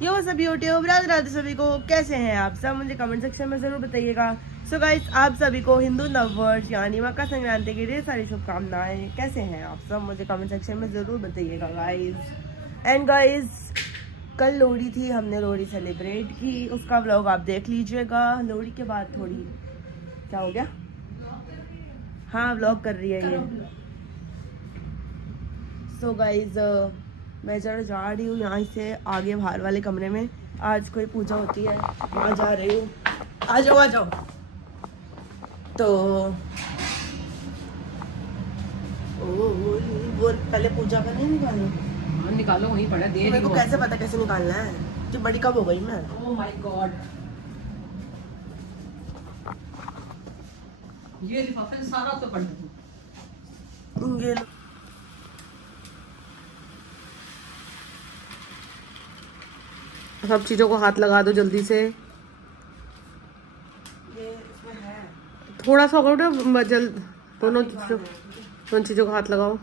यो सभी यूट्यूब राधे राधे सभी को, कैसे हैं आप सब? मुझे कमेंट सेक्शन में जरूर बताइएगा। सो गाइस, आप सभी को हिंदू नववर्ष यानी मकर संक्रांति की ढेर सारी शुभकामनाएं। कैसे हैं आप सब? मुझे कमेंट सेक्शन में जरूर बताइएगा गाइस। एंड गाइस, कल लोहड़ी थी, हमने लोहड़ी सेलिब्रेट की, उसका व्लॉग आप देख लीजिएगा। लोहड़ी के बाद थोड़ी क्या हो गया? हाँ, व्लॉग कर रही है ये। सो गाइज, मैं जरा जा रही हूँ यहाँ से आगे बाहर वाले कमरे में। आज कोई पूजा होती है, वहाँ जा रही हूँ। आ जाओ आ जाओ। तो वो पहले पूजा का नहीं निकालो? निकालो, वहीं पड़ा दे। मेरे को कैसे पता कैसे निकालना है? कि बड़ी कब हो गई मैं? ओह माय गॉड, ये लिफाफे सारा तो पड़ गया। ये लो। सब चीजों को हाथ लगा दो जल्दी से। ये इसमें है थोड़ा सा होगा ना, जल्द दोनों चीजों को हाथ लगाओ।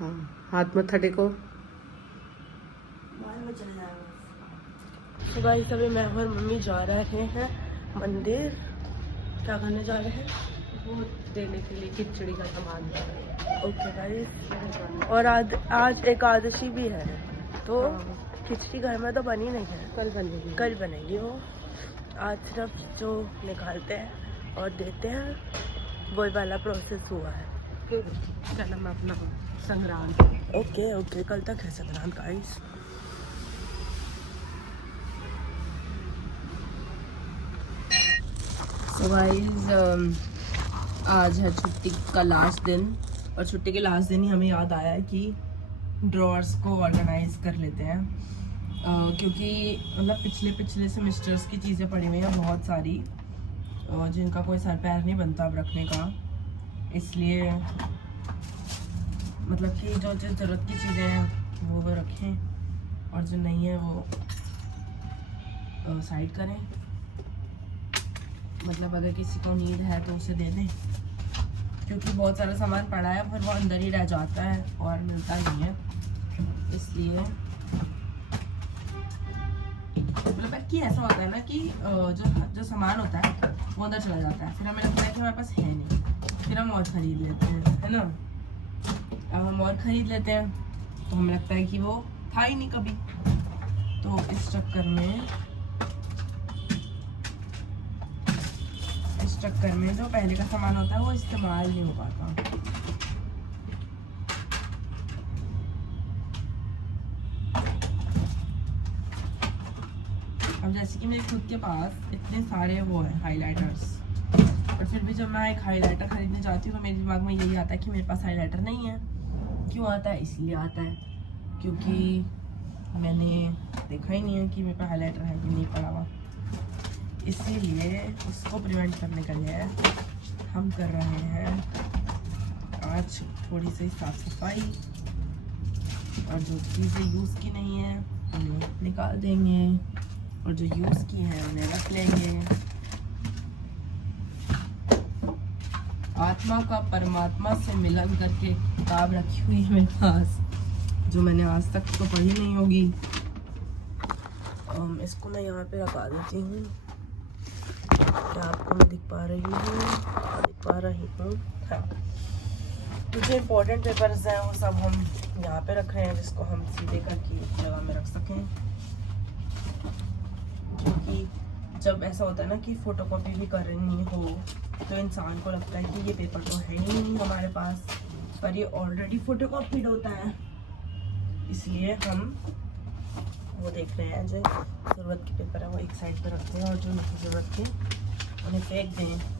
हाँ, हाथ मत टेको। तो गाइस, अभी मैं और मम्मी जा रहे हैं मंदिर। क्या करने जा रहे हैं? वो देने के लिए खिचड़ी का सामान जा रहे हैं। ओके गाइस, और आज एकादशी भी है, तो खिचड़ी घर में तो बनी नहीं है, कल बनेगी। कल बनेगी वो। आज सिर्फ जो निकालते हैं और देते हैं वही वाला प्रोसेस हुआ है। क्या नाम है अपना? संग्रांत। ओके ओके, कल तक है संक्रांत गाइस। तो गाइस, आज है छुट्टी का लास्ट दिन, और छुट्टी के लास्ट दिन ही हमें याद आया है कि ड्रॉअर्स को ऑर्गेनाइज कर लेते हैं। क्योंकि मतलब पिछले सेमेस्टर्स की चीज़ें पड़ी हुई हैं बहुत सारी, जिनका कोई सर पैर नहीं बनता अब रखने का। इसलिए मतलब कि जो ज़रूरत की चीज़ें हैं वो रखें, और जो नहीं है वो साइड करें। मतलब अगर किसी को नीड है तो उसे दे दें, क्योंकि बहुत सारा सामान पड़ा है फिर वो अंदर ही रह जाता है और मिलता नहीं है। इसलिए मतलब कि ऐसा होता है ना कि जो सामान होता है वो अंदर चला जाता है, फिर हमें लगता है कि हमारे पास है नहीं, फिर हम और ख़रीद लेते हैं, है ना। अब हम और ख़रीद लेते हैं तो हमें लगता है कि वो था ही नहीं कभी। तो इस चक्कर में जो पहले का सामान होता है वो इस्तेमाल नहीं हो पाता। अब जैसे कि मेरे खुद के पास इतने सारे वो है हाइलाइटर्स, और फिर भी जब मैं एक हाइलाइटर खरीदने जाती हूँ तो मेरे दिमाग में यही आता है कि मेरे पास हाइलाइटर नहीं है। क्यों आता है? इसलिए आता है क्योंकि मैंने देखा ही नहीं है कि मेरे पास हाइलाइटर है कि नहीं पड़ा हुआ। इसीलिए उसको प्रिवेंट करने के लिए हम कर रहे हैं आज थोड़ी सी साफ सफाई, और जो चीज़ें यूज़ की नहीं है उन्हें निकाल देंगे, और जो यूज़ की हैं उन्हें रख लेंगे। आत्मा का परमात्मा से मिलन करके किताब रखी हुई है मेरे पास, जो मैंने आज तक तो पढ़ी नहीं होगी। इसको मैं यहाँ पे रखा देती हूँ। क्या आपको मैं दिख पा रही हूँ? हाँ, जो इम्पोर्टेंट पेपर्स हैं वो सब हम यहाँ पे रख रहे हैं, जिसको हम सीधे करके एक जगह में रख सकें। क्योंकि जब ऐसा होता है ना कि फ़ोटोकॉपी भी करनी हो तो इंसान को लगता है कि ये पेपर तो है ही नहीं हमारे पास, पर ये ऑलरेडी फ़ोटोकॉपीड होता है। इसलिए हम वो देख रहे हैं जो ज़रूरत के पेपर है वो एक साइड पर रखते हैं, और जो नहीं ज़रूरत के उन्हें फेंक दें।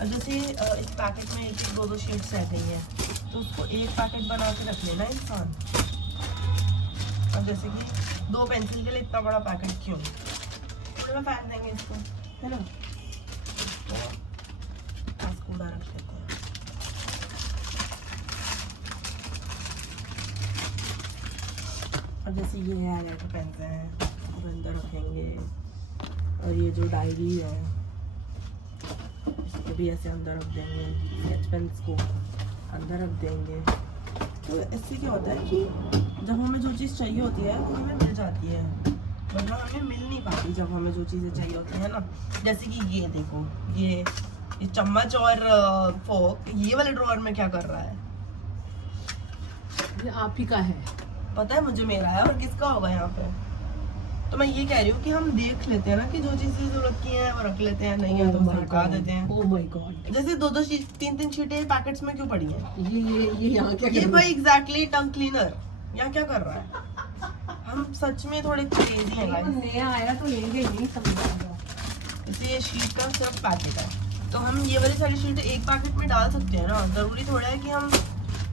अब जैसे इस पैकेट में एक दो शीट्स रह गई हैं, तो उसको एक पैकेट बना के रख लेना इंसान। अब जैसे कि 2 पेंसिल के लिए इतना बड़ा पैकेट क्यों? थोड़ा फेंक देंगे इसको, है ना। तो कूड़ा रख लेते हैं। जैसे ये हाईलाइटर पेन्स हैं वो अंदर रखेंगे, और ये जो डायरी है इसको भी ऐसे अंदर रख देंगे, स्केच पेन्स को अंदर रख देंगे। तो इससे क्या होता है कि जब हमें जो चीज़ चाहिए होती है वो हमें मिल जाती है, वरना हमें मिल नहीं पाती जब हमें जो चीज़ें चाहिए होती है ना। जैसे कि ये देखो, ये चम्मच और फोक ये वाले ड्रॉअर में क्या कर रहा है? ये आप ही का है। पता है मुझे, मेरा है, और किसका होगा यहाँ पे? तो मैं ये कह रही हूँ कि हम देख लेते हैं ना कि जो चीजें जरूरत की हैं वो रख लेते हैं, नहीं है तो उसे हटा देते हैं। ओह माय गॉड, जैसे दो तीन शीटें पैकेट्स में क्यों पड़ी हैं? ये यहाँ क्या ये कर भाई एग्जैक्टली टंग क्लीनर यहाँ क्या कर रहा है? हम सच में थोड़े क्रेजी हैं रहा है? गाइस। नया आया तो लेंगे ही नहीं, समझ आएगा। जैसे ये शीट का सिर्फ पैकेट है, तो हम ये वाली सारी शीटें एक पैकेट में डाल सकते हैं ना। जरूरी थोड़ा है कि हम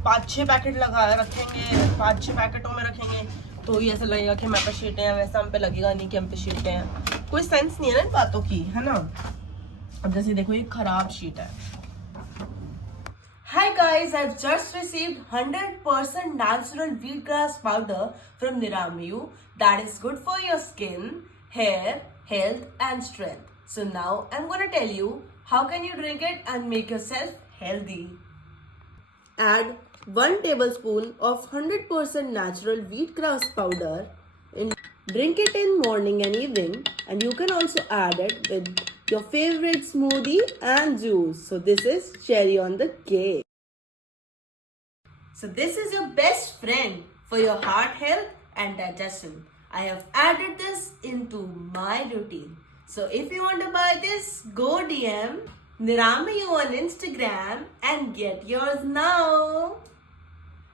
5-6 पैकेट लगा रखेंगे, 5-6 पैकेटों में रखेंगे तो ये ऐसा लगेगा कि हमारे पास शीटें हैं, वैसा हम पे लगेगा नहीं कि हम पे शीटें हैं। कोई सेंस नहीं है ना इन बातों की, है ना। अब जैसे देखो ये खराब शीट है। Hi guys, I've just received 100% natural wheatgrass powder from Niramiyu that is good for your skin, hair, health and strength. So now I'm gonna tell you how can you drink it and make yourself healthy. Add 1 tablespoon of 100% natural wheatgrass powder. Drink it in morning and evening, and you can also add it with your favorite smoothie and juice. So this is cherry on the cake. So this is your best friend for your heart health and digestion. I have added this into my routine. So if you want to buy this, go DM Niramiyu on Instagram and get yours now.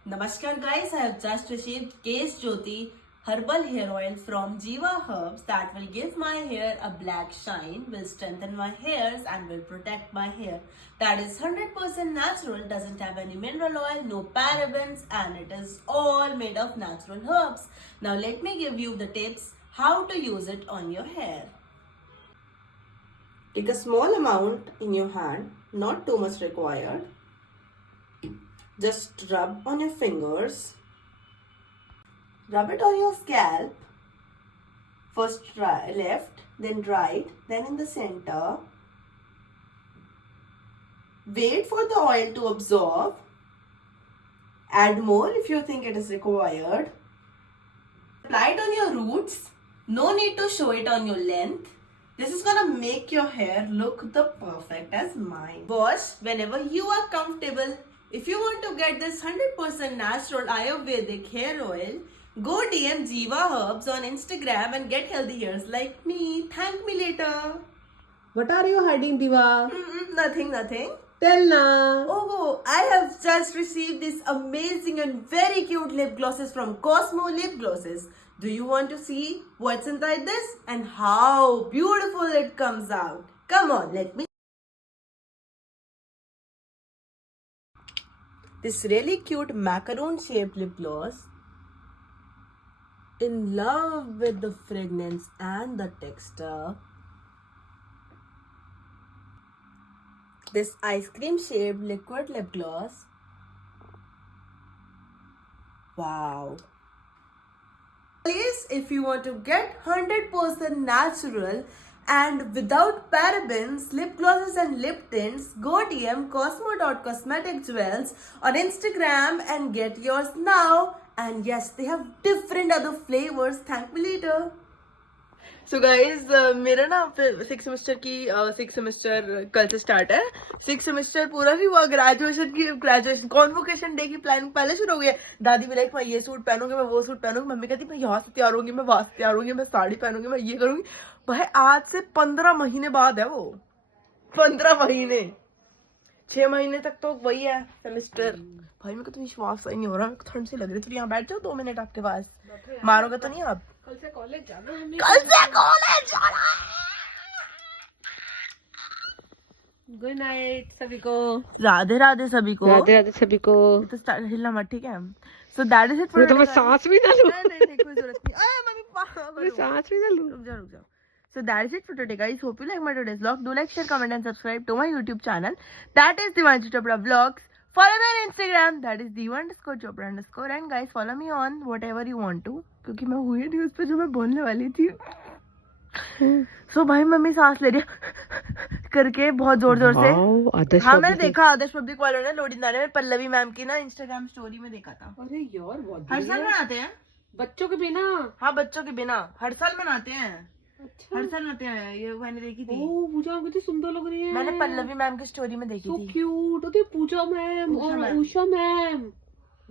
Namaskar guys, I have just received Case Jyoti herbal hair oil from Jiva Herbs that will give my hair a black shine, will strengthen my hairs and will protect my hair. That is 100% natural, doesn't have any mineral oil, no parabens, and it is all made of natural herbs. Now let me give you the tips how to use it on your hair. Take a small amount in your hand, not too much required. Just rub on your fingers. Rub it on your scalp. First left, then right, then in the center. Wait for the oil to absorb. Add more if you think it is required. Apply it on your roots. No need to show it on your length. This is gonna make your hair look the perfect as mine. Wash whenever you are comfortable. If you want to get this 100% natural Ayurvedic hair oil, go DM Jiva Herbs on Instagram and get healthy hairs like me. Thank me later. What are you hiding, Diva? Nothing. Tell now. Oh, I have just received these amazing and very cute lip glosses from Cosmo Lip Glosses. Do you want to see what's inside this and how beautiful it comes out? Come on, let me. This really cute macaroon shaped lip gloss. In love with the fragrance and the texture. This ice cream shaped liquid lip gloss. Wow. Please, if you want to get 100% natural and without parabens, lip glosses and lip tints, go DM cosmo.cosmeticjewels on Instagram and get yours now. And yes, they have different other flavors. Thank me later. So guys, मेरा ना six semester कल से start है। Six semester पूरा भी हुआ। Graduation convocation day की planning पहले शुरू हो गई है। दादी भी लाइक मैं ये सूट पहनूंगी, मैं वो सूट पहनूंगी। मम्मी कहती मैं यहाँ से तैयार होंगी, मैं वहां से तैयार होंगी, मैं साड़ी पहनूंगी, मैं ये करूंगी। भाई आज से 15 महीने बाद है वो। 15 महीने, 6 महीने तक तो वही है सेमेस्टर। भाई मेरे को तो विश्वास ही नहीं हो रहा, ठंड से लग रही। तो यहाँ बैठ जाओ 2 मिनट आपके पास, मारोगे तो नहीं आप? कल से कॉलेज जाना है। गुड नाइट सभी को। राधे राधे सभी को। राधे राधे सभी को। तो हिलना मत, ठीक है? So that is it for तो मैं सांस भी ना लूं। नहीं कोई जरूरत नहीं। अरे मम्मी पागल, सांस भी ना लूं। रुक जाओ। So that is it for today guys. Hope you like my today's vlog. Do like, share, comment and subscribe to my YouTube channel. That is Devanshi Chopra Vlogs. Follow me on Instagram, that is diva_chopra_ and guys follow me on whatever you want to, क्योंकि मैं हुई नहीं उस पर जो मैं बोलने वाली थी. So भाई मम्मी सांस ले रही है करके बहुत जोर जोर से. हाँ मैंने देखा आदर्श पब्लिक वालों ने लोडिंग ने पल्लवी मैम की ना इंस्टाग्राम स्टोरी में देखा था. अरे यार बहुत हर साल मनाते हैं बच्चों के बिना. हाँ बच्चों के बिना हर साल मनाते हैं. अच्छा हर साल मनाते हैं. ये मैंने देखी थी. ओह पूजा कितनी सुंदर लग रही है. मैंने पल्लवी मैम की स्टोरी में देखी सो थी. क्यूट. अरे पूजा मैम उषा और मैम. उषा मैम.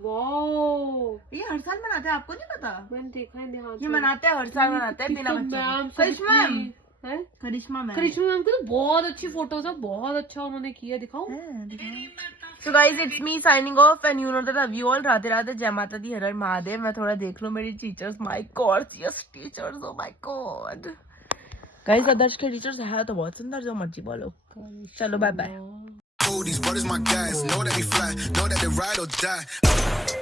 वाओ ये हर साल मनाते हैं, आपको नहीं पता? मैंने देखा है ध्यान ये से. मनाते हैं हर साल मनाते हैं बिना मैम बच्चों. करिश्मा मैम. है करिश्मा मैम. करिश्मा मैम की तो बहुत अच्छी फोटोज है. बहुत अच्छा उन्होंने किया. दिखाओ. So guys, it's me signing off and you know that love you all. Radhe Radhe, जय माता दी, हर हर महादेव. मैं थोड़ा देख लूं मेरी teachers. My God, yes teachers, oh my God. Guys Adarsh के टीचर्स है तो बहुत सुंदर, जो मर्जी बोलो. चलो bye bye. These brothers my guys, know that we fly, know that they ride or die.